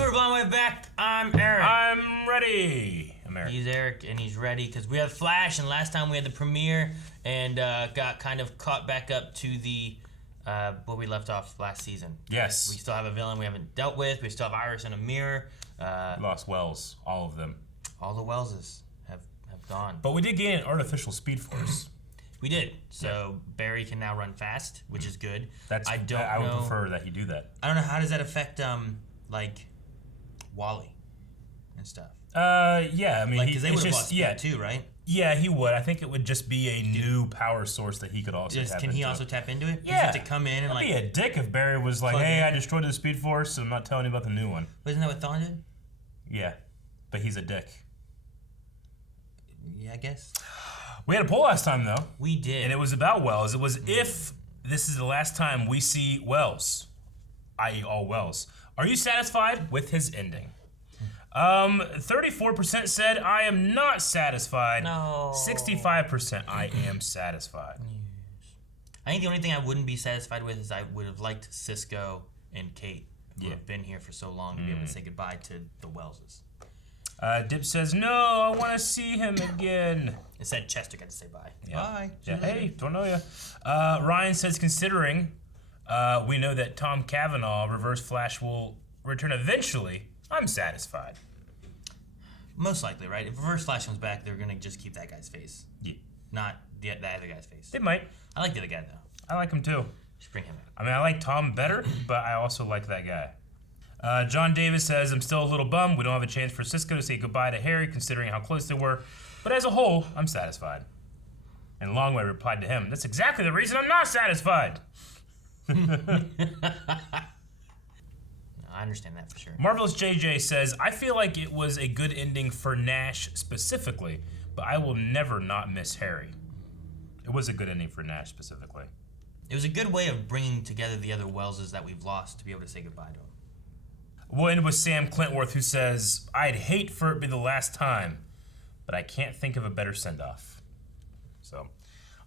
Scooter Blonde Wave back. I'm Eric. I'm ready. I'm Eric. He's Eric, and he's ready because we have Flash, and last time we had the premiere and got kind of caught back up to the where we left off last season. Yes. We still have a villain we haven't dealt with. We still have Iris in a mirror. Lost Wells, all of them. All the Wellses have gone. But we did gain an artificial speed force. We did. So Barry can now run fast, which is good. I would prefer that he do that. I don't know, how does that affect like Wally and stuff? Yeah, I mean, because they would have lost speed too, right? Yeah, he would. I think it would just be a new power source that he could also tap into. Can he also tap into it? Yeah. To come in and That'd be a dick if Barry was like, hey, I destroyed the speed force, so I'm not telling you about the new one. Wasn't that what Thawne did? Yeah, but he's a dick. Yeah, I guess. We had a poll last time, though. We did. And it was about Wells. It was if this is the last time we see Wells, i.e. all Wells, are you satisfied with his ending? 34% said, I am not satisfied. No. 65%, I am satisfied. I think the only thing I wouldn't be satisfied with is I would have liked Cisco and Kate, who have been here for so long, to be able to say goodbye to the Wellses. Dip says, no, I want to see him again. Instead, Chester got to say bye. Yeah. Bye. Yeah. Hey, don't know ya. Ryan says, considering we know that Tom Cavanaugh, Reverse Flash, will return eventually, I'm satisfied. Most likely, right? If Reverse Flash comes back, they're going to just keep that guy's face. Yeah. Not the other guy's face. They might. I like the other guy, though. I like him, too. Just bring him in. I mean, I like Tom better, but I also like that guy. John Davis says, I'm still a little bummed. We don't have a chance for Cisco to say goodbye to Harry, considering how close they were. But as a whole, I'm satisfied. And Longway replied to him, that's exactly the reason I'm not satisfied. I understand that for sure. Marvelous JJ says, I feel like it was a good ending for Nash specifically, but I will never not miss Harry. It was a good ending for Nash specifically. It was a good way of bringing together the other Wellses that we've lost to be able to say goodbye to them. We'll end with Sam Clintworth, who says, I'd hate for it to be the last time, but I can't think of a better send-off. So,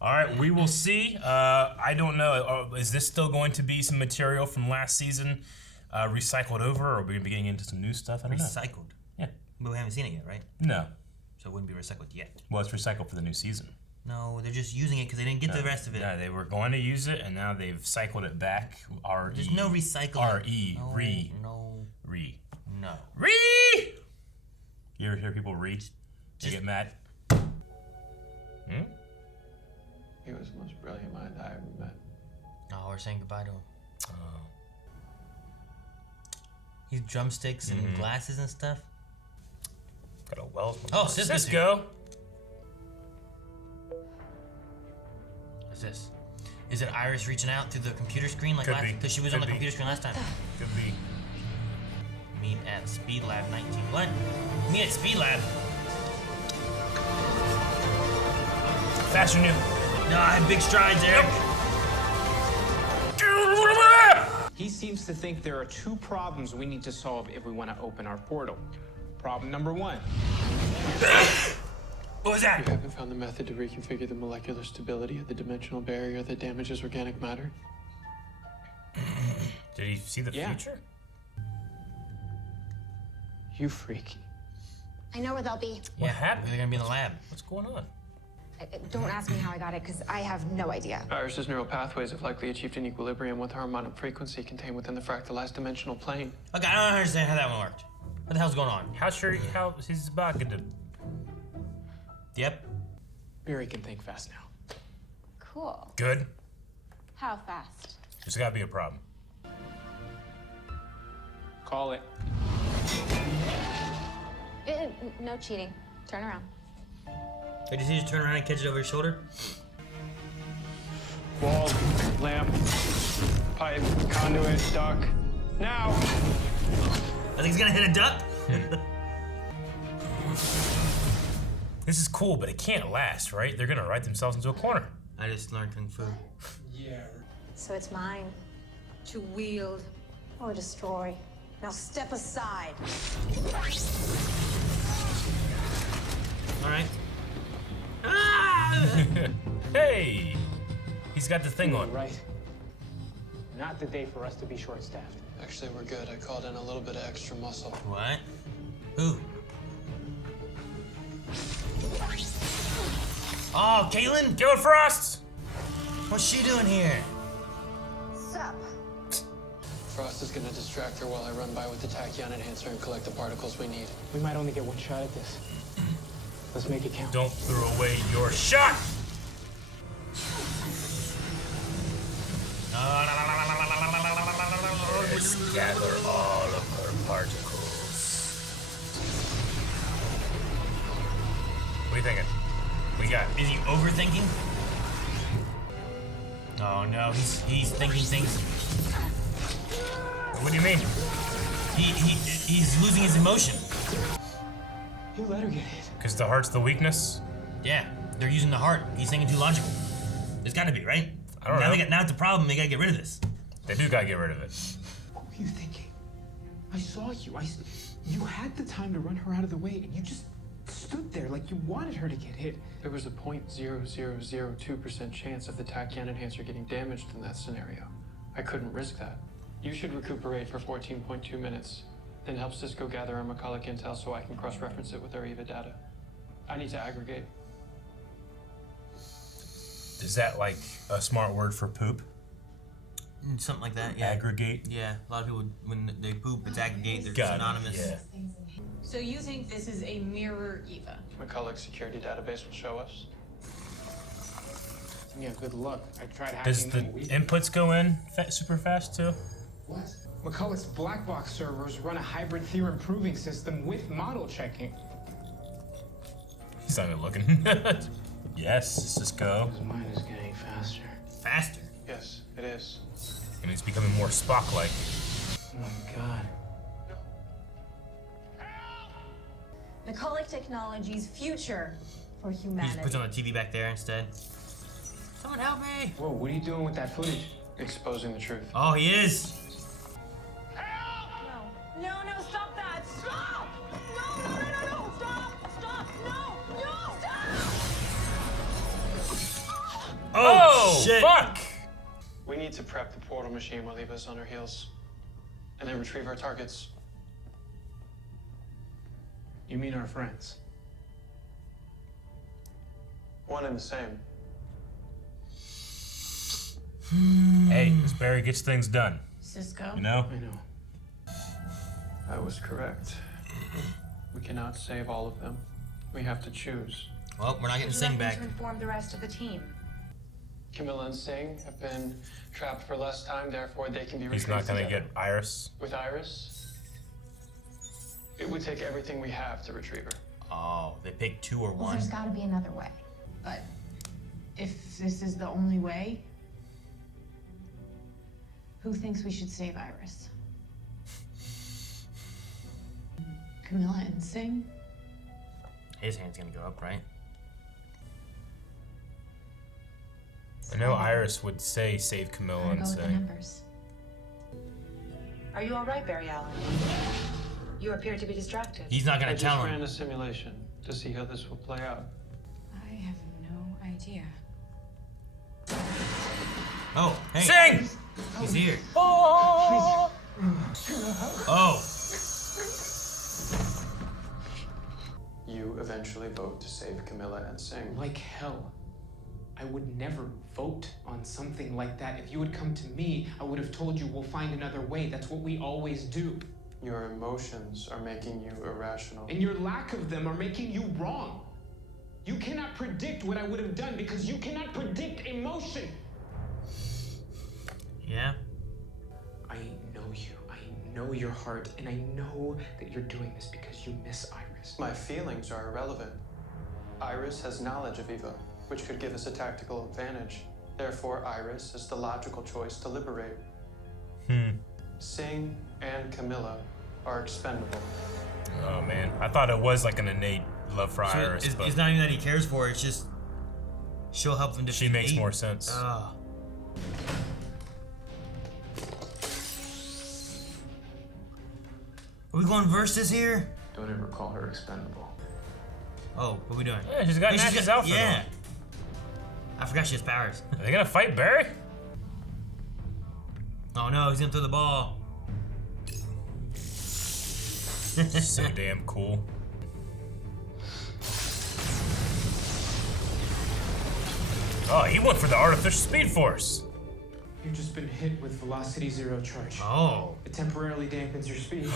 all right, we will see. I don't know. Is this still going to be some material from last season recycled over, or are we going to be getting into some new stuff? I don't know. Recycled? Yeah. But we haven't seen it yet, right? No. So it wouldn't be recycled yet. Well, it's recycled for the new season. No, they're just using it because they didn't get the rest of it. Yeah, they were going to use it, and now they've cycled it back. R-E. There's no recycling. R-E. No, Re. No. Re. No. Re! You ever hear people re? They get mad? He was the most brilliant mind I ever met. Oh, we're saying goodbye to him. He's drumsticks and glasses and stuff. Got a Wells. Oh, Cisco. What's this? Is it Iris reaching out through the computer screen like Could last? be. Because she was Could on the be. computer screen last time. Could be. Meet at Speed Lab 19. What? Meet at Speed Lab. Faster new. No, I have big strides, Eric. He seems to think there are two problems we need to solve if we want to open our portal. Problem number one. What was that? You haven't found the method to reconfigure the molecular stability of the dimensional barrier that damages organic matter? Did he see the future? You freak. I know where they'll be. What happened? They're gonna be in the lab. What's going on? Don't ask me how I got it, because I have no idea. Iris's neural pathways have likely achieved an equilibrium with the harmonic frequency contained within the fractalized dimensional plane. Okay, I don't understand how that one worked. What the hell's going on? How is his back into? Yep. Barry can think fast now. Cool. Good. How fast? There's gotta be a problem. Call it. No cheating. Turn around. Did you see just turn around and catch it over your shoulder? Wall, lamp, pipe, conduit, duct. Now! I think he's gonna hit a duck. This is cool, but it can't last, right? They're gonna write themselves into a corner. I just learned Kung Fu. So it's mine to wield or destroy. Now step aside. All right. Hey! He's got the thing on. Right. Not the day for us to be short-staffed. Actually, we're good. I called in a little bit of extra muscle. What? Who? Oh, Caitlin? Kill Frost! What's she doing here? Sup? Frost is gonna distract her while I run by with the tachyon enhancer and collect the particles we need. We might only get one shot at this. Let's make it count. Don't throw away your shot! Let's gather all of her particles. What are you thinking? We got. Is he overthinking? Oh no, he's thinking things. What do you mean? He's losing his emotion. You let her get hit. Because the heart's the weakness? Yeah, they're using the heart. He's thinking too logical. It's gotta be, right? I don't know. Now it's a problem. They gotta get rid of this. They do gotta get rid of it. What were you thinking? I saw you. You had the time to run her out of the way, and you just stood there like you wanted her to get hit. There was a 0.0002% chance of the tachyon enhancer getting damaged in that scenario. I couldn't risk that. You should recuperate for 14.2 minutes, then help Cisco gather our McCulloch intel so I can cross-reference it with our EVA data. I need to aggregate. Is that like a smart word for poop? Something like that, yeah. Aggregate? Yeah, a lot of people, when they poop, it's aggregate, they're Got it, synonymous. yeah. So you think this is a mirror EVA? McCulloch security database will show us. Yeah, good luck. I tried hacking Does the them a week. inputs go in super fast too? What? McCulloch's black box servers run a hybrid theorem proving system with model checking. He's not even looking. Yes, Cisco. Mine is getting faster. Faster. Yes, it is. And he's becoming more Spock-like. Oh my god. McCulloch Technology's future for He just humanity. puts on the TV back there instead. Someone help me! Whoa, what are you doing with that footage? Exposing the truth. Oh, he is. No, stop that! Stop! No! Stop! No! Stop! Oh, shit. Fuck! We need to prep the portal machine while Eva's on her heels. And then retrieve our targets. You mean our friends? One and the same. Hey, this Barry gets things done. Cisco? You know? I know. I was correct. We cannot save all of them. We have to choose. Well, we're not getting Sing back. To inform the rest of the team. Camilla and Singh have been trapped for less time, therefore they can be He's not retrieved gonna together. get Iris. With Iris, it would take everything we have to retrieve her. Oh, they picked 2 or Well, 1. there's got to be another way. But if this is the only way, who thinks we should save Iris? Camilla and Singh? His hand's gonna go up, right? I know Iris would say save Camilla Gotta and go with the say. numbers. Are you all right, Barry Allen? You appear to be distracted. He's not I gonna just tell ran him. a simulation to see how this will play out. I have no idea. Oh, hey. Sing! He's here. Oh! Oh. You eventually vote to save Camilla and Singh. Like hell. I would never vote on something like that. If you had come to me, I would have told you we'll find another way. That's what we always do. Your emotions are making you irrational. And your lack of them are making you wrong. You cannot predict what I would have done because you cannot predict emotion. Yeah. I know you. I know your heart. And I know that you're doing this because you miss Iris. My feelings are irrelevant. Iris has knowledge of Eva, which could give us a tactical advantage. Therefore, Iris is the logical choice to liberate. Singh and Camilla are expendable. Oh man, I thought it was like an innate love for So Iris, it's, but it's not even that he cares for her, it's just she'll help him defeat she makes Aiden. more sense. Oh. Are we going versus here? Don't ever call her expendable. Oh, what are we doing? Yeah, she's got Hey, Natchez outfit Yeah. I forgot she has powers. on. Are they gonna fight Barry? Oh no, he's gonna throw the ball. So damn cool. Oh, he went for the artificial speed force. You've just been hit with velocity zero charge. Oh. It temporarily dampens your speed.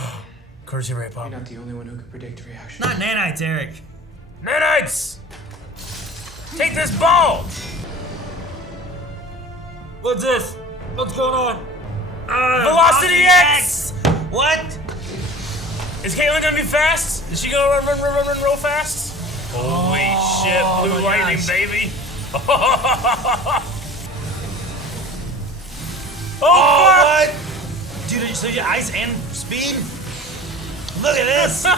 Courtesy ray You're pop. not the only one who could predict reaction. Not nanites, Eric. Nanites! Take this ball! What's this? What's going on? Velocity X! What? Is Caitlyn gonna be fast? Is she gonna run real fast? Holy shit, blue my lightning, gosh. baby. What? Dude, so you ice and speed? Look at this! I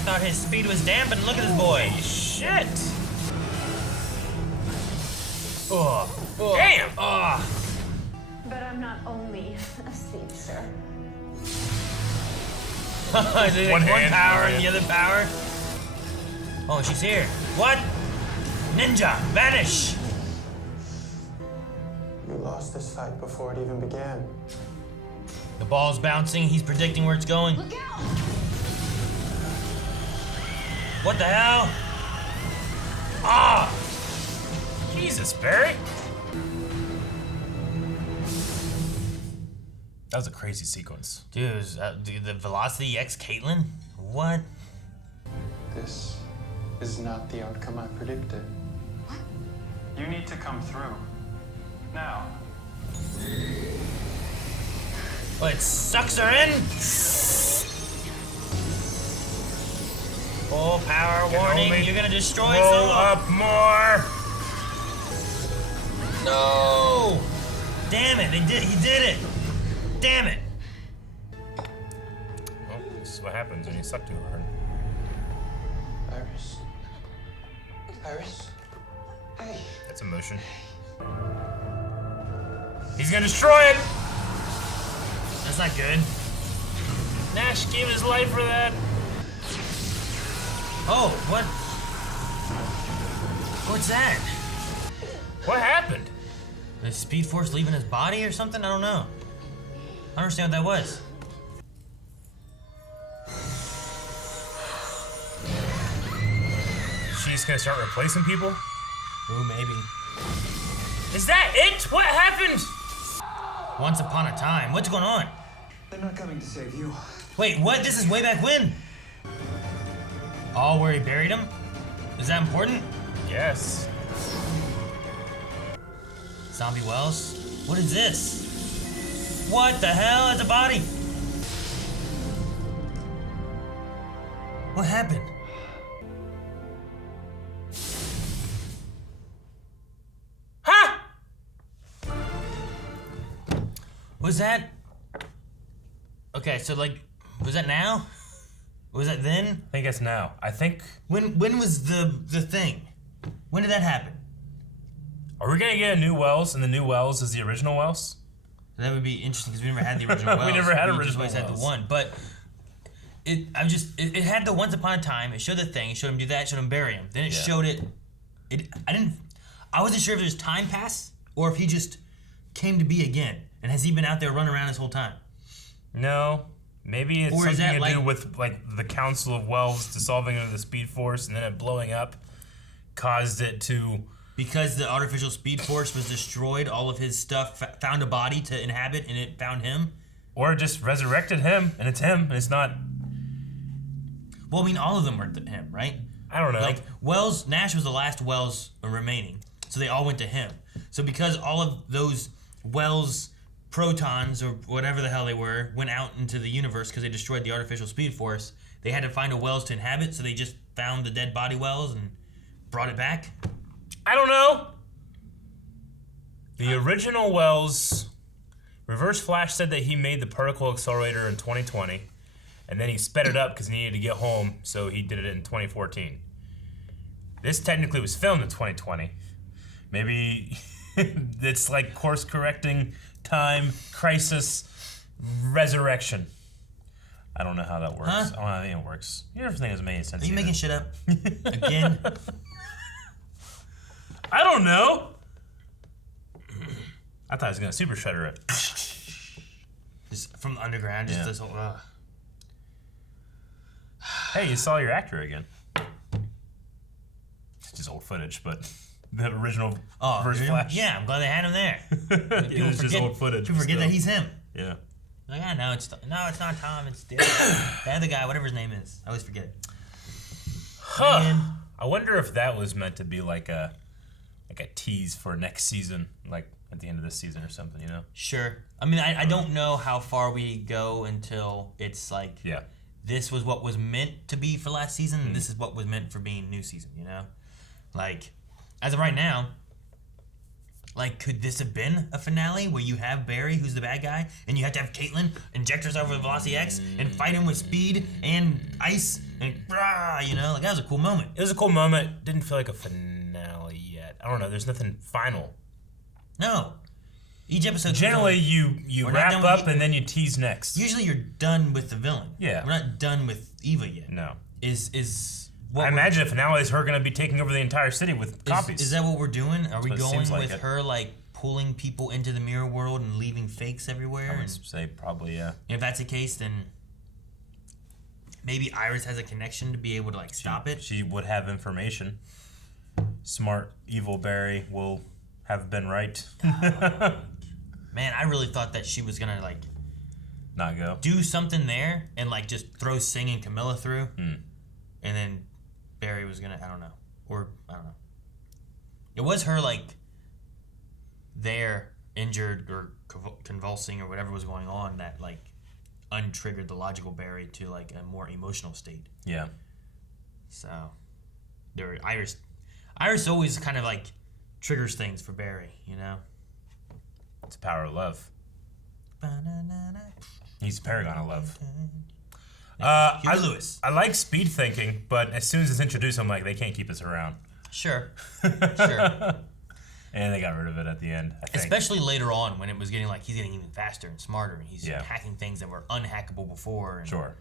thought his speed was dampened. Look at this boy. Shit! Oh. Damn! Oh. But I'm not only a speedster. Is it One like one hand, power one and the hand. other power? Oh, she's here. What? Ninja, vanish! You lost this fight before it even began. The ball's bouncing. He's predicting where it's going. Look out! What the hell? Ah! Jesus, Barry. That was a crazy sequence. Dude, the Velocity X Caitlyn? What? This is not the outcome I predicted. What? You need to come through. Now. Oh, it sucks her in? Full power warning. only You're gonna destroy Roll Solo. up more. No! Damn it, he did it! Damn it! Well, this is what happens when you suck too hard. Iris. Iris. Hey. That's emotion. He's gonna destroy it! That's not good. Nash gave his life for that. Oh, what? What's that? What happened? The Speed Force leaving his body or something? I don't know. I don't understand what that was. She's gonna start replacing people? Ooh, maybe. Is that it? What happened? Once upon a time. What's going on? They're not coming to save you. Wait, what? This is way back when? Oh, where he buried him? Is that important? Yes. Zombie Wells? What is this? What the hell? It's a body. What happened? Ha! Was that? Okay, so like, was that now? Was that then? I think it's now. I think. When was the thing? When did that happen? Are we gonna get a new Wells, and the new Wells is the original Wells? That would be interesting because we never had the original Wells. We never had just original always had the Wells. one, but it had the once upon a time. It showed the thing. It showed him do that. It showed him bury him. Then it Yeah. showed it. I wasn't sure if there's time pass or if he just came to be again. And has he been out there running around this whole time? No. Maybe it's Or is something that to do like- with like the Council of Wells dissolving into the Speed Force and then it blowing up caused it to. Because the artificial speed force was destroyed, all of his stuff found a body to inhabit, and it found him. Or it just resurrected him, and it's him, and it's not. Well, I mean, all of them were him, right? I don't know. Like Wells, Nash was the last Wells remaining, so they all went to him. So because all of those Wells protons or whatever the hell they were went out into the universe because they destroyed the artificial speed force, they had to find a Wells to inhabit. So they just found the dead body Wells and brought it back. I don't know. The original Wells, Reverse Flash said that he made the particle accelerator in 2020, and then he sped it up because he needed to get home, so he did it in 2014. This technically was filmed in 2020. Maybe it's like course correcting, time, crisis, resurrection. I don't know how that works. Huh? I don't know how anything works. Everything doesn't make any sense. Are you either. making shit up again? I don't know. I thought he was gonna super shredder it. Just from the underground, just this whole. Hey, you saw your actor again. It's just old footage, but the original first Flash. Yeah, I'm glad they had him there. It was just old footage. You forget that he's him. Yeah. Like, no, it's not Tom. It's the other guy, whatever his name is. I always forget it. Huh. I wonder if that was meant to be like a tease for next season, like at the end of this season or something, you know? Sure. I mean, I don't know how far we go until it's like, yeah, this was what was meant to be for last season, and this is what was meant for being new season, you know? Like, as of right now, like, could this have been a finale where you have Barry, who's the bad guy, and you have to have Caitlin inject herself with Velocity X and fight him with speed and ice and you know? Like, that was a cool moment. It was a cool moment. Didn't feel like a finale yet. I don't know. There's nothing final. No. Each episode. Generally, you wrap up and then you tease next. Usually, you're done with the villain. Yeah. We're not done with Eva yet. No. What I imagine a finale is her going to be taking over the entire city with copies. Is that what we're doing? Are we going like with her like pulling people into the mirror world and leaving fakes everywhere? I would say probably, yeah. If that's the case, then maybe Iris has a connection to be able to like stop it. She would have information. Smart, evil Barry will have been right. Man, I really thought that she was gonna like not go do something there and like just throw Singh and Camilla through, and then Barry was gonna, I don't know. It was her like there injured or convulsing or whatever was going on that like untriggered the logical Barry to like a more emotional state. Yeah. So Iris always kind of like triggers things for Barry, you know? It's the power of love. He's a paragon of love. Lewis. I like speed thinking, but as soon as it's introduced, I'm like, they can't keep us around. Sure. And they got rid of it at the end, I think. Especially later on when it was getting like, he's getting even faster and smarter, and he's hacking things that were unhackable before. And sure.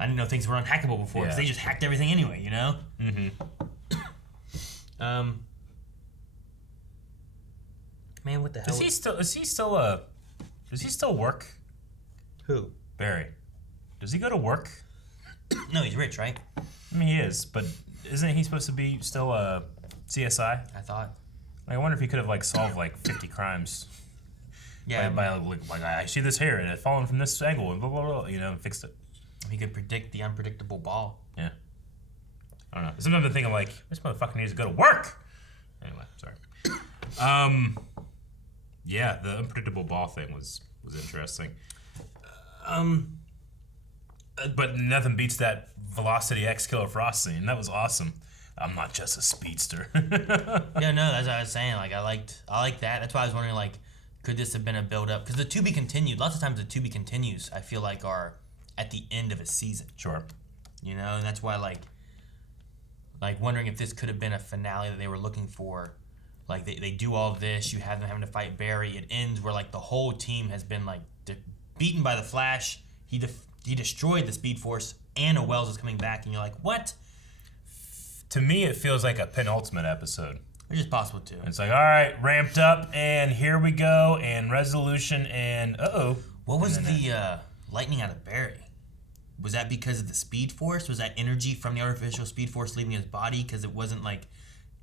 I didn't know things were unhackable before, because they just hacked everything anyway, you know? Man, what the hell? Does he still work? Who? Barry. Does he go to work? No, he's rich, right? I mean, he is, but isn't he supposed to be still a CSI? I thought. Like, I wonder if he could have like solved like 50 crimes. Yeah. By like I see this here and it's fallen from this angle and blah blah blah, you know, and fixed it. He could predict the unpredictable ball. Yeah. I don't know. Sometimes I'm thinking like, this motherfucker needs to go to work. Anyway, sorry. Yeah, the unpredictable ball thing was interesting. But nothing beats that Velocity X Killer Frost scene. That was awesome. I'm not just a speedster. Yeah, no, that's what I was saying. Like, I like that. That's why I was wondering, like, could this have been a build-up? Because the to be continued, lots of times the to be continues, I feel like, are at the end of a season. Sure. You know, and that's why, like wondering if this could have been a finale that they were looking for. Like, they do all of this, you have them having to fight Barry. It ends where, like, the whole team has been, like, beaten by the Flash. He destroyed the Speed Force, and a Wells is coming back, and you're like, what? To me, it feels like a penultimate episode. Which is possible, too. It's like, all right, ramped up, and here we go, and resolution, and uh-oh. What was the lightning out of Barry? Was that because of the Speed Force? Was that energy from the artificial Speed Force leaving his body because it wasn't, like,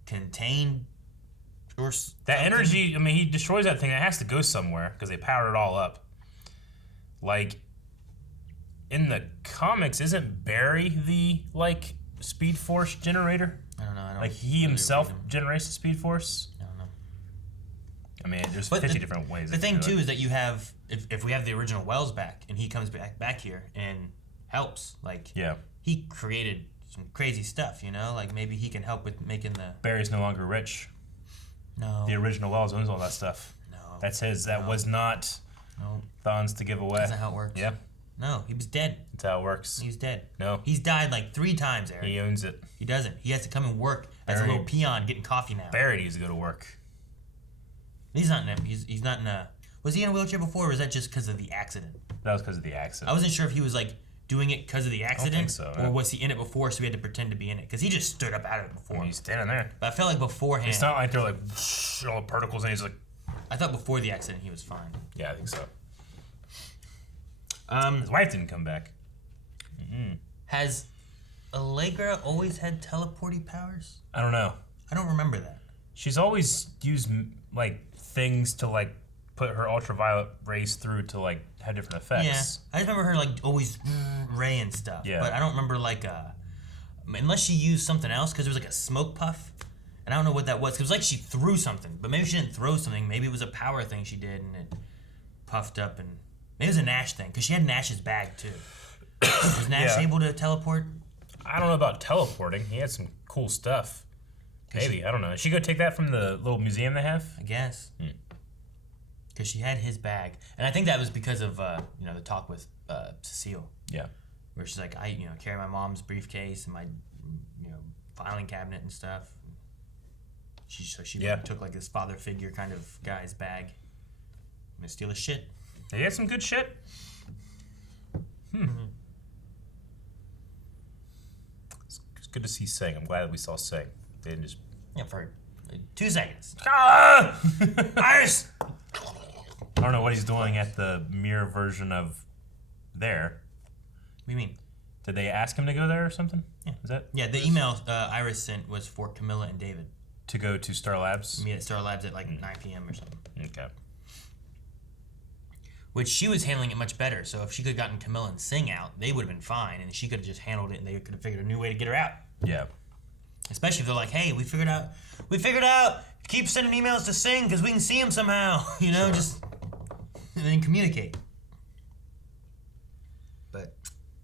contained? Or that energy, I mean, he destroys that thing. It has to go somewhere because they powered it all up. Like, in the comics, isn't Barry the, like, Speed Force generator? I don't know. Like, he himself generates the Speed Force? I don't know. I mean, there's 50 different ways. The thing, too, is that you have, if we have the original Wells back, and he comes back here and helps, like, he created some crazy stuff, you know? Like, maybe he can help with making the... Barry's no longer rich. No. The original Wells owns all that stuff. No. That's his. That was not Thon's to give away. That's not how it works. Yeah. No, he was dead. That's how it works. He's dead. No. He's died like 3 times, Eric. He owns it. He doesn't. He has to come and work as a little peon getting coffee now. Barry needs to go to work. He's not in a... Was he in a wheelchair before, or was that just because of the accident? That was because of the accident. I wasn't sure if he was like doing it because of the accident, I don't think so, or was he in it before, so he had to pretend to be in it? Because he just stood up out of it before. I mean, he's standing there. But I felt like beforehand... It's not like they're like all the particles and he's like... I thought before the accident he was fine. Yeah, I think so. His wife didn't come back. Has Allegra always had teleporty powers? I don't know. I don't remember that. She's always used like things to like put her ultraviolet rays through to like have different effects. Yeah, I just remember her like always ray and stuff. Yeah. But I don't remember like unless she used something else, because there was like a smoke puff, and I don't know what that was. 'Cause it was like she threw something, but maybe she didn't throw something. Maybe it was a power thing she did, and it puffed up, and maybe it was a Nash thing, because she had Nash's bag too. Was Nash able to teleport? I don't know about teleporting. He had some cool stuff. Maybe, I don't know. Is she go take that from the little museum they have? I guess. Because she had his bag, and I think that was because of the talk with Cecile. Yeah. Where she's like, I carry my mom's briefcase and my filing cabinet and stuff. She took like this father figure kind of guy's bag. I'm gonna steal his shit. He had some good shit. It's good to see Sing. I'm glad that we saw Sing. They didn't just... Yeah, for 2 seconds. Ah! Iris! I don't know what he's doing at the mirror version of there. What do you mean? Did they ask him to go there or something? Yeah. Is that? Yeah, the email Iris sent was for Camilla and David. To go to Star Labs? Meet at Star Labs at like 9 p.m. or something. Okay. Which she was handling it much better. So if she could have gotten Camilla and Sing out, they would have been fine, and she could have just handled it, and they could have figured a new way to get her out. Yeah. Especially if they're like, hey, we figured out, keep sending emails to Sing because we can see him somehow, just, and then communicate. But,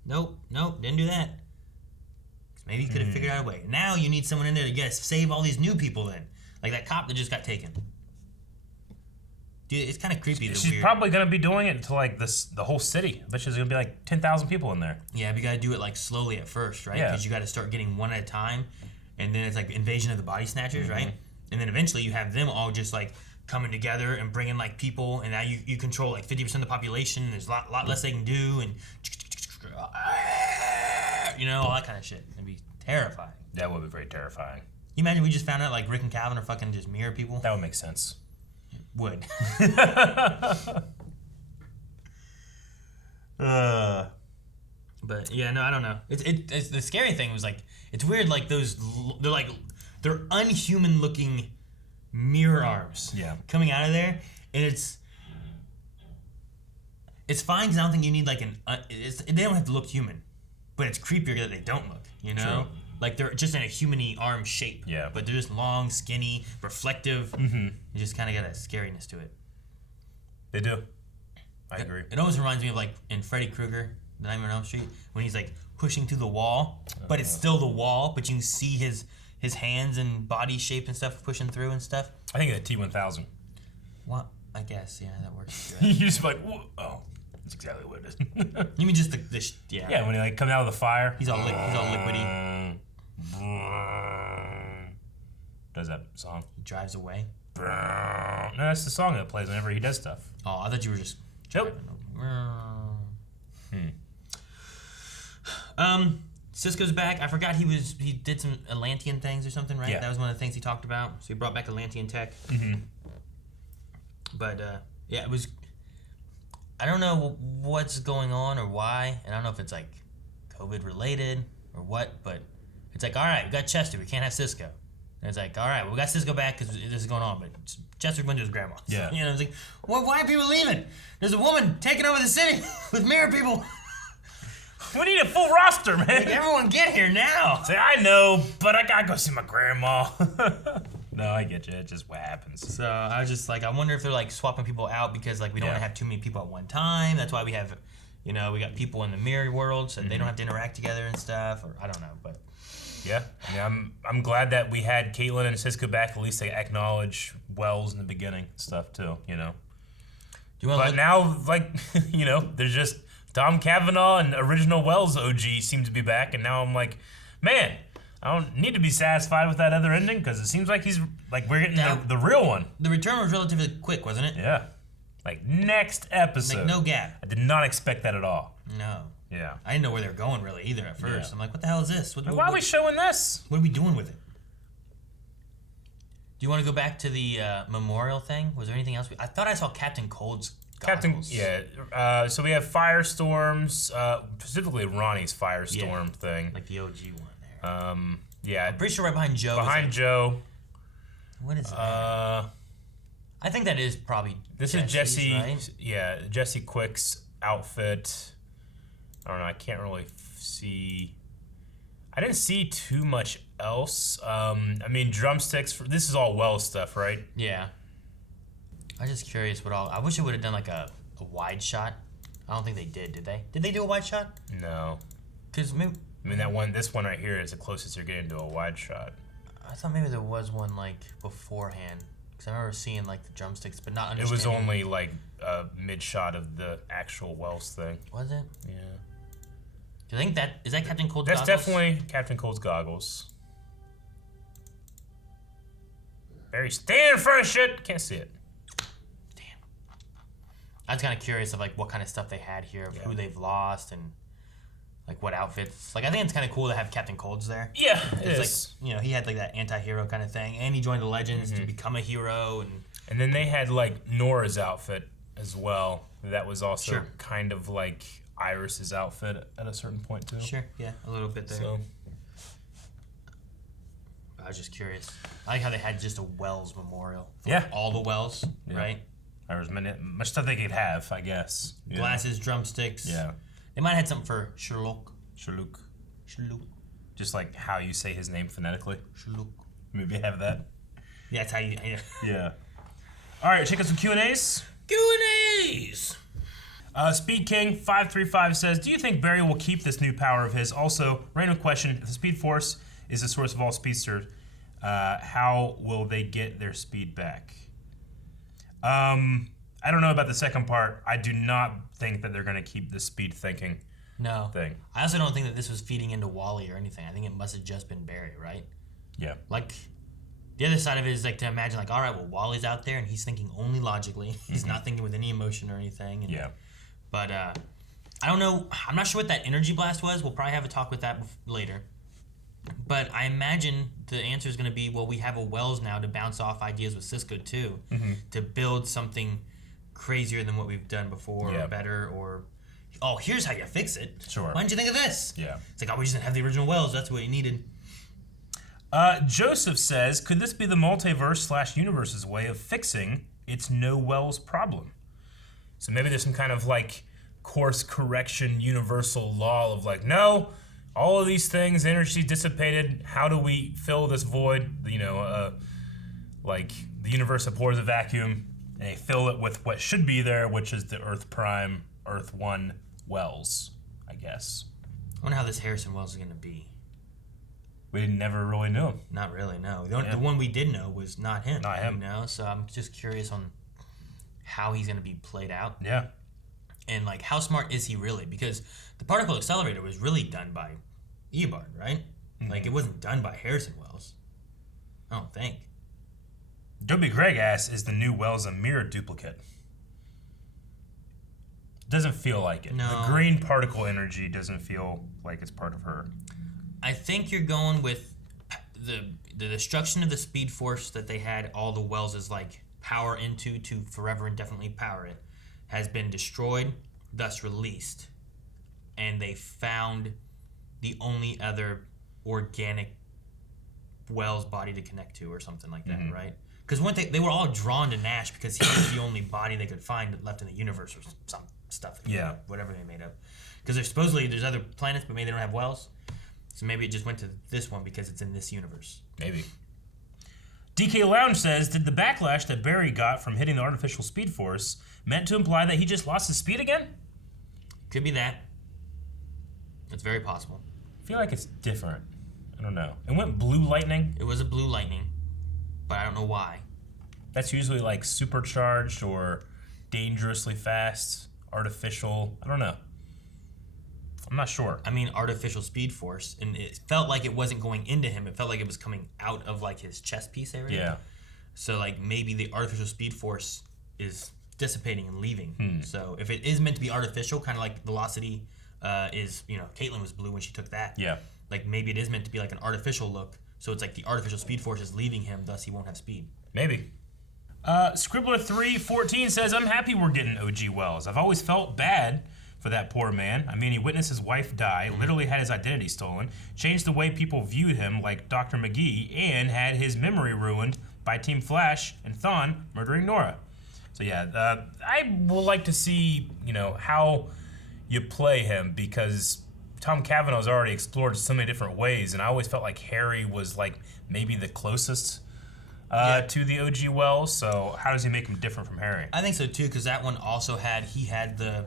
nope, didn't do that. Maybe you could have figured out a way. Now you need someone in there to save all these new people then. Like that cop that just got taken. Dude, it's kind of creepy. She's probably going to be doing it to like the whole city. I bet there's going to be like 10,000 people in there. Yeah, but you got to do it like slowly at first, right? Yeah. Because you got to start getting one at a time. And then it's like Invasion of the Body Snatchers, right? And then eventually you have them all just like coming together and bringing like people. And now you control like 50% of the population. And there's a lot less they can do. And all that kind of shit. It'd be terrifying. That would be very terrifying. You imagine we just found out like Rick and Calvin are fucking just mirror people? That would make sense. Would. But yeah, no, I don't know. It's the scary thing was like it's weird. Like they're unhuman looking mirror arms. Yeah. Coming out of there, and it's fine because I don't think you need like they don't have to look human, but it's creepier that they don't look. True. Like they're just in a human-y arm shape. Yeah. But they're just long, skinny, reflective. You just kind of got a scariness to it. They do. I agree. It almost reminds me of like in Freddy Krueger, The Nightmare on Elm Street, when he's like pushing through the wall, but it's still the wall, but you can see his hands and body shape and stuff pushing through and stuff. I think the T-1000. What? I guess, yeah, that works. You just like, whoa. Oh, that's exactly what it is. You mean just yeah? Yeah, when he like comes out of the fire. He's all liquidy. Does that song? He drives away. No, that's the song that plays whenever he does stuff. Oh, I thought you were just. Nope. Cisco's back. I forgot he did some Atlantean things or something, right? Yeah. That was one of the things he talked about. So he brought back Atlantean tech. But yeah, it was. I don't know what's going on or why, and I don't know if it's like COVID related or what, but it's like, all right, we got Chester, we can't have Cisco. And it's like, all right, well, we got Cisco back because this is going on, but Chester's going to his grandma. Yeah. It's like, well, why are people leaving? There's a woman taking over the city with mirror people. We need a full roster, man. Like, everyone get here now. Say, I know, but I gotta go see my grandma. No, I get you. It's just what happens. So I was just like, I wonder if they're like swapping people out because like we don't want to have too many people at one time. That's why we have, we got people in the mirror world so they don't have to interact together and stuff. Or I don't know, but yeah, I'm glad that we had Caitlin and Cisco back. At least they acknowledge Wells in the beginning and stuff too. Do you want? But now, like, there's just Tom Cavanaugh and original Wells OG seem to be back, and now I'm like, man, I don't need to be satisfied with that other ending because it seems like we're getting the real one. The return was relatively quick, wasn't it? Yeah, like next episode. Like no gap. I did not expect that at all. No. Yeah. I didn't know where they were going really either at first. Yeah. I'm like, what the hell is this? Why are we showing this? What are we doing with it? Do you want to go back to the memorial thing? Was there anything else? I thought I saw Captain Cold's goggles. So we have firestorms, specifically Ronnie's firestorm thing. Like the OG one there. Yeah. I'm pretty sure right behind Joe. Behind Joe. What is that? I think that is probably This Jesse's, is Jesse. right? Yeah, Jesse Quick's outfit. I don't know. I can't really see. I didn't see too much else. I mean, drumsticks. This is all Wells stuff, right? Yeah. I'm just curious what all. I wish it would have done like a wide shot. I don't think they did. Did they? Did they do a wide shot? No. Because maybe. I mean, this one right here is the closest you're getting to a wide shot. I thought maybe there was one like beforehand. Because I remember seeing like the drumsticks, but not It understanding. was only like a mid shot of the actual Wells thing. Was it? Yeah. Do you think that is that Captain Cold's That's goggles? definitely Captain Cold's goggles. Barry, stand in front of shit. Can't see it. Damn. I was kind of curious of like what kind of stuff they had here, of who they've lost, and like what outfits. Like I think it's kind of cool to have Captain Cold's there. Yeah, It's like, you know, he had like that anti-hero kind of thing, and he joined the Legends to become a hero, And then they had like Nora's outfit as well. That was also Sure. kind of like Iris's outfit at a certain point too. Sure, yeah, a little bit there. So I was just curious. I like how they had just a Wells memorial. For Yeah. all the Wells, Yeah. right? there was much stuff they could have, I guess. Yeah. Glasses, drumsticks. Yeah. They might have had something for Sherlock. Shaluk. Sherlock. Just like how you say his name phonetically. Sherlock. Maybe have that. Yeah, that's how you. Yeah. Yeah. All right, check out some Q&As. Q&As. Speed King 535 says, "Do you think Barry will keep this new power of his? Also, random question: if the Speed Force is the source of all speedsters, how will they get their speed back?" I don't know about the second part. I do not think that they're going to keep the speed thinking No. thing. I also don't think that this was feeding into Wally or anything. I think it must have just been Barry, right? Yeah. Like, the other side of it is like to imagine, like, all right, well, Wally's out there and he's thinking only logically. He's not thinking with any emotion or anything. And, Yeah. But I don't know. I'm not sure what that energy blast was. We'll probably have a talk with that later. But I imagine the answer is going to be, well, we have a Wells now to bounce off ideas with Cisco too, to build something crazier than what we've done before, Yeah. or better, or oh, here's how you fix it. Sure. Why didn't you think of this? Yeah. It's like, oh, we just didn't have the original Wells. That's what you needed. Joseph says, "Could this be the multiverse/universe's way of fixing its no Wells problem?" So maybe there's some kind of like course correction universal law of like, no, all of these things, energy dissipated. How do we fill this void? You know, like the universe abhors a vacuum, and they fill it with what should be there, which is the Earth Prime, Earth 1 Wells, I guess. I wonder how this Harrison Wells is going to be. We never really knew him. Not really, no. The one we did know was not him. Not him. You know? So I'm just curious on how he's going to be played out. Yeah. And, like, how smart is he really? Because the particle accelerator was really done by Eobard, right? Like, it wasn't done by Harrison Wells. I don't think. Dobie Greg asks, "Is the new Wells a mirror duplicate?" Doesn't feel like it. No. The green particle energy doesn't feel like it's part of her. I think you're going with the destruction of the Speed Force that they had all the Wells' like power into to forever indefinitely power it has been destroyed, thus released, and they found the only other organic Wells body to connect to or something like that, right? Because when they were all drawn to Nash because he was the only body they could find left in the universe or some stuff. Yeah. Whatever they made up. Because there's other planets, but maybe they don't have Wells. So maybe it just went to this one because it's in this universe. Maybe. DK Lounge says, "Did the backlash that Barry got from hitting the artificial Speed Force meant to imply that he just lost his speed again?" Could be that. It's very possible. I feel like it's different. I don't know. It went blue lightning. It was a blue lightning, but I don't know why. That's usually like supercharged or dangerously fast, artificial. I don't know. I'm not sure. I mean, artificial Speed Force, and it felt like it wasn't going into him. It felt like it was coming out of like his chest piece area. Yeah. So like maybe the artificial Speed Force is dissipating and leaving. So if it is meant to be artificial, kind of like velocity is, Caitlyn was blue when she took that. Yeah. Like maybe it is meant to be like an artificial look, So it's like the artificial speed force is leaving him, thus he won't have speed. Maybe. Scribbler314 says, I'm happy we're getting O.G. Wells. I've always felt bad for that poor man. I mean, he witnessed his wife die, literally had his identity stolen, changed the way people viewed him like Dr. McGee, and had his memory ruined by Team Flash and Thawne murdering Nora. So yeah, I would like to see, how you play him, because Tom Cavanaugh's already explored so many different ways, and I always felt like Harry was like maybe the closest to the OG Wells. So how does he make him different from Harry? I think so too, because that one also had the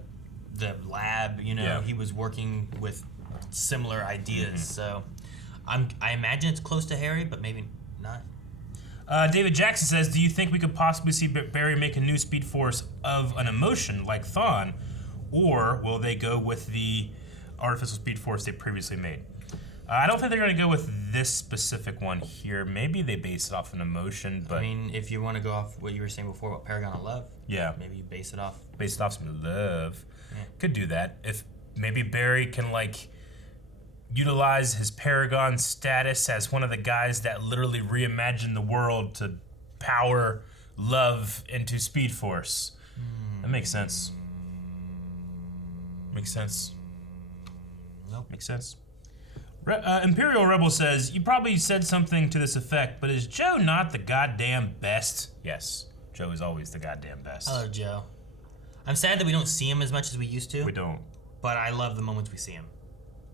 lab. He was working with similar ideas. So I imagine it's close to Harry, but maybe not. David Jackson says, do you think we could possibly see Barry make a new Speed Force of an emotion like Thawne, or will they go with the artificial Speed Force they previously made? I don't think they're going to go with this specific one here. Maybe they base it off an emotion, but... I mean, if you want to go off what you were saying before about Paragon of Love, yeah, maybe you base it off some love. Yeah. Could do that. If maybe Barry can, utilize his Paragon status as one of the guys that literally reimagined the world to power love into Speed Force. That makes sense. Makes sense. Nope. Makes sense. Imperial Rebel says, you probably said something to this effect, but is Joe not the goddamn best? Yes, Joe is always the goddamn best. Hello, Joe. I'm sad that we don't see him as much as we used to. We don't. But I love the moments we see him.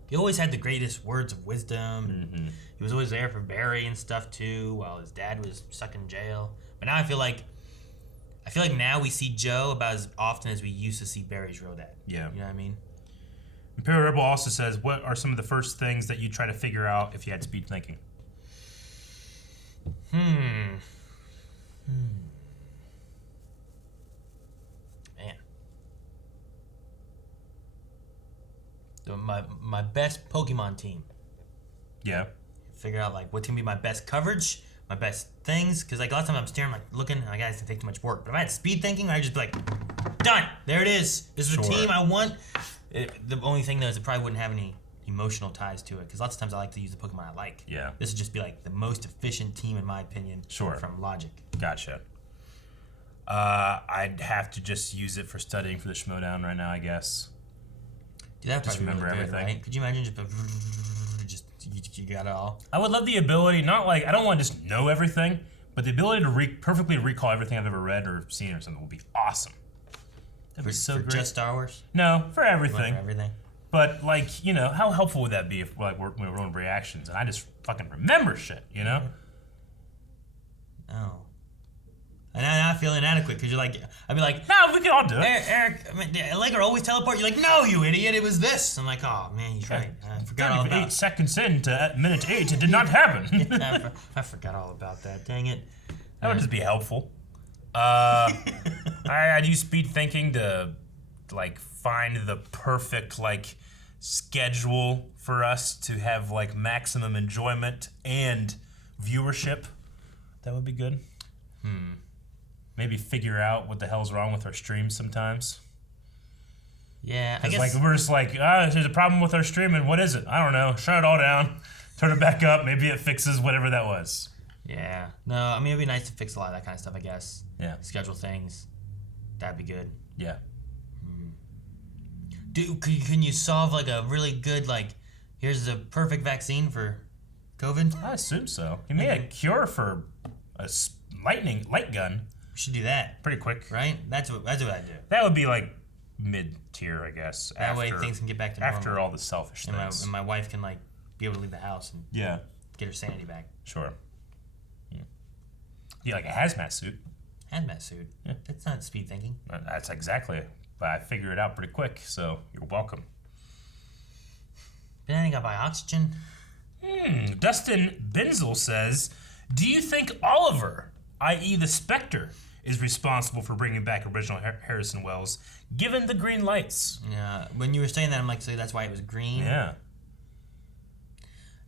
He always had the greatest words of wisdom. Mm-hmm. He was always there for Barry and stuff too, while his dad was stuck in jail. But now I feel like now we see Joe about as often as we used to see Barry's real dad. Yeah. You know what I mean? Imperial Rebel also says, what are some of the first things that you try to figure out if you had speed thinking? Man. My best Pokemon team. Yeah. Figure out what can be my best coverage, my best things, because a lot of times I'm staring, looking, and I guys take too much work. But if I had speed thinking, I'd just be done. There it is. This is a team I want. The only thing though is it probably wouldn't have any emotional ties to it, because lots of times I like to use the Pokemon I like. Yeah. This would just be the most efficient team in my opinion. Sure. From logic. Gotcha. I'd have to just use it for studying for the Schmodown right now, I guess. Dude, that just remember really good, everything. Right? Could you imagine you got it all? I would love the ability, not I don't want to just know everything, but the ability to perfectly recall everything I've ever read or seen or something would be awesome. That'd be so for great. Just Star Wars? No, for everything. For everything. But how helpful would that be if we're rolling reactions and I just fucking remember shit, No. And I feel inadequate because I'd be like, no, we can all do it. Eric, always teleport. You're like, no, you idiot, it was this. I'm like, oh man, he's right. I forgot all about 8 seconds into minute 8, it did not happen. I forgot all about that. Dang it. That would just be helpful. I'd use speed thinking to find the perfect schedule for us to have maximum enjoyment and viewership. That would be good. Maybe figure out what the hell's wrong with our streams sometimes. Yeah, I guess we're just there's a problem with our stream, and what is it? I don't know. Shut it all down, turn it back up. Maybe it fixes whatever that was. Yeah. No, I mean it'd be nice to fix a lot of that kind of stuff. I guess. Yeah. Schedule things. That'd be good. Yeah. Dude, can you solve a really good here's the perfect vaccine for COVID? I assume so. He made a cure for a light gun. We should do that. Pretty quick. Right? That's what I'd do. That would be mid-tier, I guess. That way things can get back to normal. After all the selfish things. And my wife can be able to leave the house and get her sanity back. Sure. Yeah, a hazmat suit. Hazmat suit? Yeah. That's not speed thinking. That's exactly it. But I figured it out pretty quick, so you're welcome. But then I got by oxygen. Dustin Benzel says, do you think Oliver, i.e. the Spectre, is responsible for bringing back original Harrison Wells, given the green lights? Yeah, when you were saying that, I'm so that's why it was green? Yeah.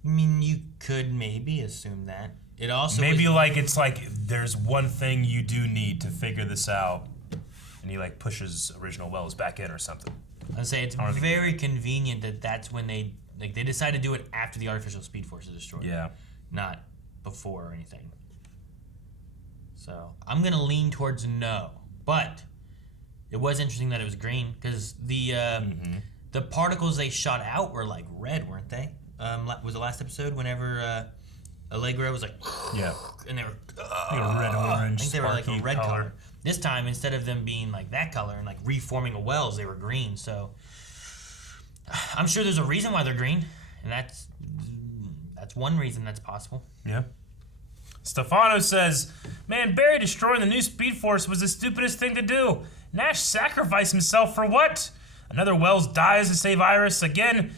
I mean, you could maybe assume that. It also maybe there's one thing you do need to figure this out, and he pushes original Wells back in or something. I'd say it's very convenient that that's when they decide to do it after the artificial speed force is destroyed. Yeah. not before or anything. So I'm gonna lean towards no, but it was interesting that it was green because the particles they shot out were like red, weren't they? Was the last episode whenever Allegra was like, yeah, and they were red, orange. I think they were like a red color. color. This time, instead of them being like that color and like reforming a wells, they were green. So I'm sure there's a reason why they're green, and that's one reason that's possible. Yeah. Stefano says, man, Barry destroying the new Speed Force was the stupidest thing to do. Nash sacrificed himself for what? Another Wells dies to save Iris. Again,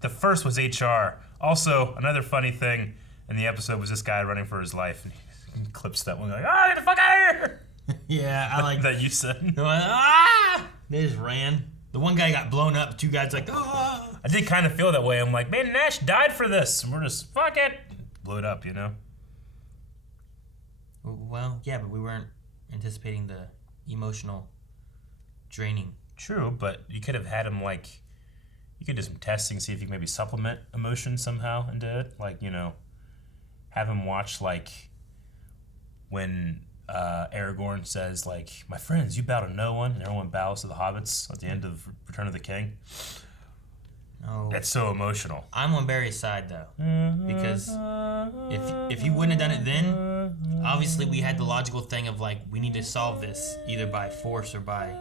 the first was HR. Also, another funny thing in the episode was this guy running for his life. And he clips that one like, get the fuck out of here! Yeah, I like that you said. They just ran. The one guy got blown up. Two guys like, ah! I did kind of feel that way. I'm like, man, Nash died for this. And we're just, fuck it. Blew it up, you know? Well, yeah, but we weren't anticipating the emotional draining. True, but you could have had him like, you could do some testing, see if you can maybe supplement emotion somehow into it. Like, you know, have him watch like when Aragorn says like, my friends, you bow to no one, and everyone bows to the hobbits at the end of Return of the King. Oh, that's so emotional. I'm on Barry's side though, because if he wouldn't have done it then, obviously we had the logical thing of like, we need to solve this either by force or by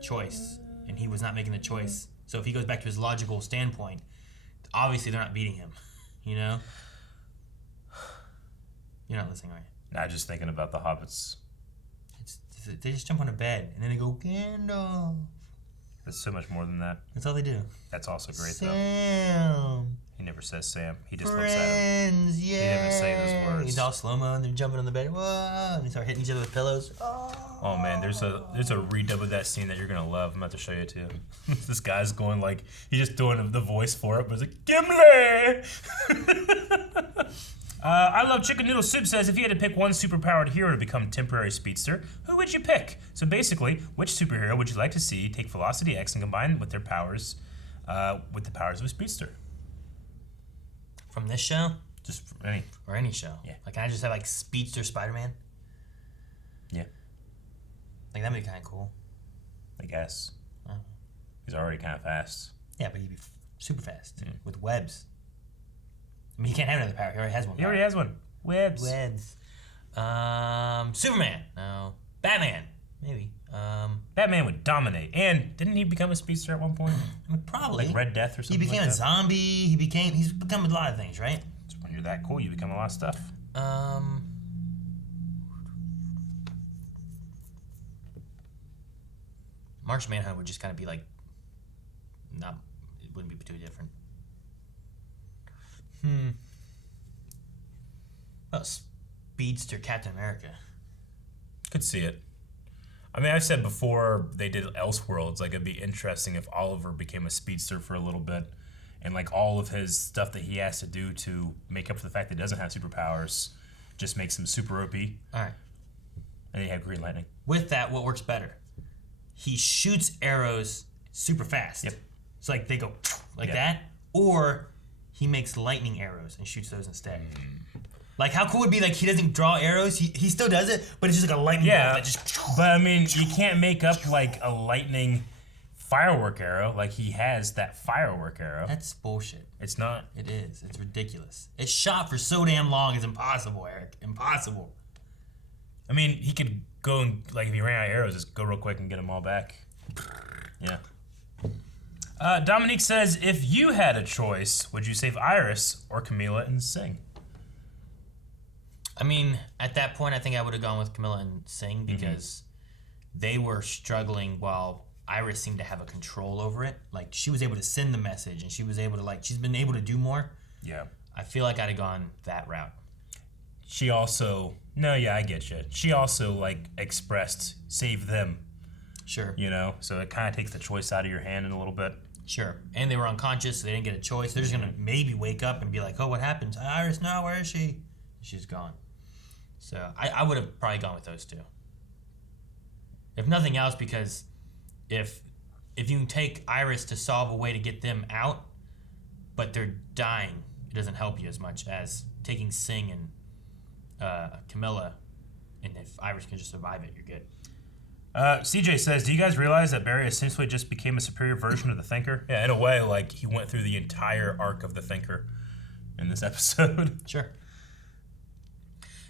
choice, and he was not making the choice. So if he goes back to his logical standpoint, obviously they're not beating him. You know? You're not listening, are you? Nah, just thinking about the hobbits. They just jump on a bed and then they go, Gandalf. There's so much more than that. That's all they do. That's also great, Sam. though. He never says Sam. He just looks at him. Yeah. He doesn't say those words. He's all slow-mo and they're jumping on the bed. Whoa! And they start hitting each other with pillows. Oh man, there's a redub of that scene that you're gonna love. I'm about to show you too. This guy's going like, he's just doing the voice for it, but it's like, Gimli! I Love Chicken Noodle Soup says, if you had to pick one superpowered hero to become temporary speedster, who would you pick? So basically, which superhero would you like to see take Velocity X and combine with their powers, with the powers of a speedster? From this show? Just from any. Or any show? Yeah. Like, can I just have, like, Speedster Spider-Man? Yeah. Like, that'd be kind of cool. I guess. He's already kind of fast. Yeah, but he'd be super fast with webs. I mean, he can't have another power. He already has one. He already has one. Webs. Webs. Superman. No. Batman. Maybe. Batman would dominate. And didn't he become a speedster at one point? Probably. Like Red Death or something. He became like a zombie. He's become a lot of things, right? So when you're that cool, you become a lot of stuff. Martian Manhunter would just kind of be like, it wouldn't be too different. Well, Speedster Captain America. Could see it. I mean, I've said before they did Elseworlds, like it'd be interesting if Oliver became a speedster for a little bit, and like all of his stuff that he has to do to make up for the fact that he doesn't have superpowers just makes him super OP. All right. And he had Green Lightning. With that, what works better? He shoots arrows super fast. Yep. It's like they go like that, or he makes lightning arrows and shoots those instead. Like, how cool would it be, like, he doesn't draw arrows, he still does it, but it's just like a lightning bolt that just... But, I mean, you can't make up, like, a lightning firework arrow. Like, he has that firework arrow. That's bullshit. It's not. It is. It's ridiculous. It's shot for so damn long, it's impossible, Eric. Impossible. I mean, he could go and, like, if he ran out of arrows, just go real quick and get them all back. Yeah. Dominique says, if you had a choice, would you save Iris or Camila and Sing? I mean, at that point, I think I would have gone with Camilla and Sing because they were struggling while Iris seemed to have a control over it. Like, she was able to send the message and she was able to, like, she's been able to do more. Yeah. I feel like I'd have gone that route. She also, I get you. She also, like, expressed, save them. Sure. You know, so it kind of takes the choice out of your hand in a little bit. Sure. And they were unconscious, so they didn't get a choice. They're just going to maybe wake up and be like, oh, what happened? Iris, no, where is she? She's gone. So I would have probably gone with those two. If nothing else, because if you can take Iris to solve a way to get them out, but they're dying, it doesn't help you as much as taking Sing and Camilla, and if Iris can just survive it, you're good. CJ says, do you guys realize that Barry essentially just became a superior version of the Thinker? Yeah, in a way, like, he went through the entire arc of the Thinker in this episode. Sure.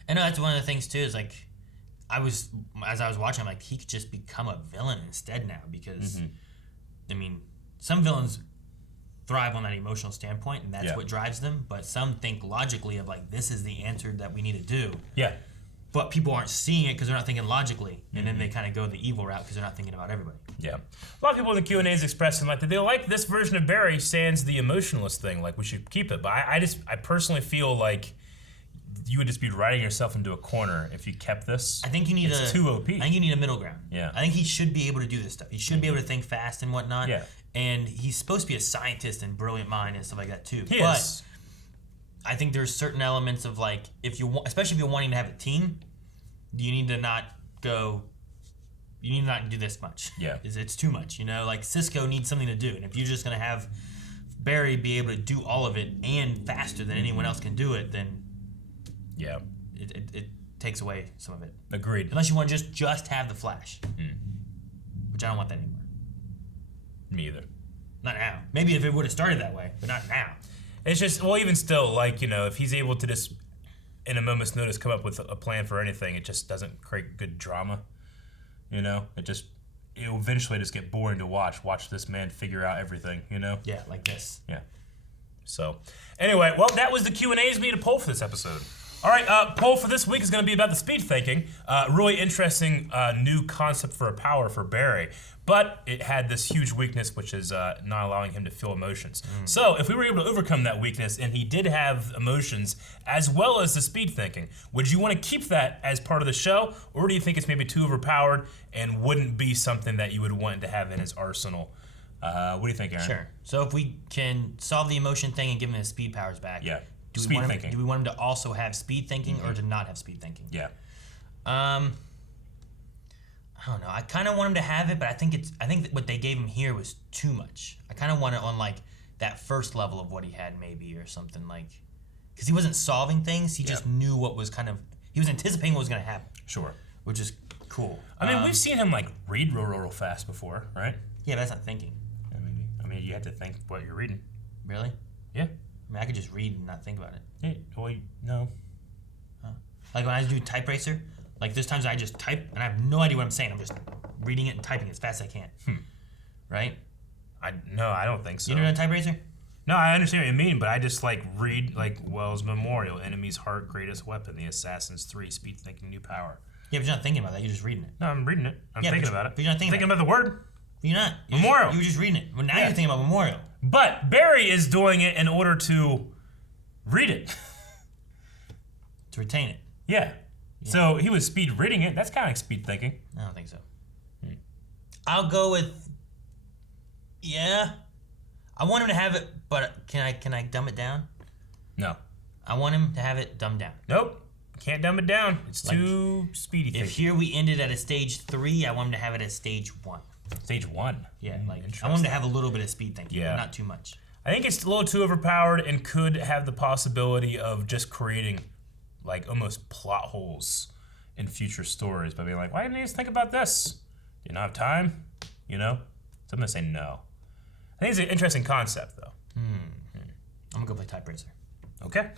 And that's one of the things, too, is, like, as I was watching, I'm like, he could just become a villain instead now, because, I mean, some villains thrive on that emotional standpoint, and that's what drives them, but some think logically of, like, this is the answer that we need to do. Yeah. But people aren't seeing it because they're not thinking logically, and then they kind of go the evil route because they're not thinking about everybody. Yeah. A lot of people in the Q&As expressing like that they like this version of Barry sans the emotionless thing, like we should keep it. But I personally feel like you would just be writing yourself into a corner if you kept this. I think you need it's too OP. I think you need a middle ground. Yeah. I think he should be able to do this stuff. He should be able to think fast and whatnot. Yeah. And he's supposed to be a scientist and brilliant mind and stuff like that too. He is. I think there's certain elements of like, especially if you're wanting to have a team, you need to not do this much. Yeah. It's too much, you know? Like, Cisco needs something to do. And if you're just going to have Barry be able to do all of it and faster than anyone else can do it, then yeah, it takes away some of it. Agreed. Unless you want to just have the Flash. Which I don't want that anymore. Me either. Not now. Maybe if it would have started that way, but not now. It's just, well, even still, like, you know, if he's able to just, in a moment's notice, come up with a plan for anything, it just doesn't create good drama. You know? It'll eventually just get boring to watch. Watch this man figure out everything, you know? Yeah, like this. Yeah. So, anyway, well, that was the Q&As we need a poll for this episode. All right, poll for this week is going to be about the speed thinking. Really interesting new concept for a power for Barry. But it had this huge weakness, which is not allowing him to feel emotions. So if we were able to overcome that weakness, and he did have emotions as well as the speed thinking, would you want to keep that as part of the show? Or do you think it's maybe too overpowered and wouldn't be something that you would want to have in his arsenal? What do you think, Aaron? Sure. So if we can solve the emotion thing and give him his speed powers back, Yeah. do Speed we thinking. do we want him to also have speed thinking or to not have speed thinking? Yeah. I don't know. I kind of want him to have it, but I think that what they gave him here was too much. I kind of want it on like that first level of what he had maybe or something like, because he wasn't solving things. He just knew what was he was anticipating what was going to happen. Sure. Which is cool. I mean, we've seen him like read real fast before, right? Yeah, but that's not thinking. I mean, you have to think what you're reading. Really? Yeah. I mean, I could just read and not think about it. Yeah. Well, no. Like when I do type racer, like there's times I just type and I have no idea what I'm saying. I'm just reading it and typing as fast as I can. Right? No, I don't think so. You know what a type racer? No, I understand what you mean, but I just like read like Wells' Memorial, Enemy's Heart, Greatest Weapon, The Assassin's 3, Speed Thinking, New Power. Yeah, but you're not thinking about that. You're just reading it. No, I'm reading it. I'm thinking about it. But you're not thinking about the word. You're not. Memorial. You were just reading it. Well, now you're thinking about Memorial. But Barry is doing it in order to read it. To retain it. Yeah. So he was speed reading it. That's kind of like speed thinking. I don't think so. I'll go with, yeah. I want him to have it, but can I dumb it down? No. I want him to have it dumbed down. Nope. Can't dumb it down. It's Like, too speedy thinking. If here we ended at a stage 3, I want him to have it at stage 1. Stage 1? Yeah, like I want him to have a little bit of speed thinking, but not too much. I think it's a little too overpowered and could have the possibility of just creating like almost plot holes in future stories by being like, why didn't you just think about this? Do you not have time? You know? So I'm gonna say no. I think it's an interesting concept though. I'm gonna go play Type Racer. Okay.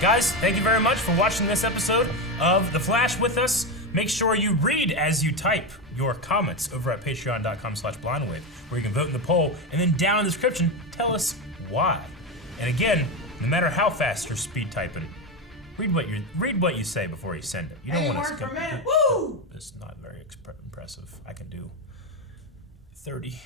Guys, thank you very much for watching this episode of The Flash with us. Make sure you read as you type your comments over at patreon.com/blindwave, where you can vote in the poll, and then down in the description, tell us why. And again, no matter how fast you're speed typing, read what you say before you send it. You don't want to skip. Woo! It's not very impressive. I can do 30.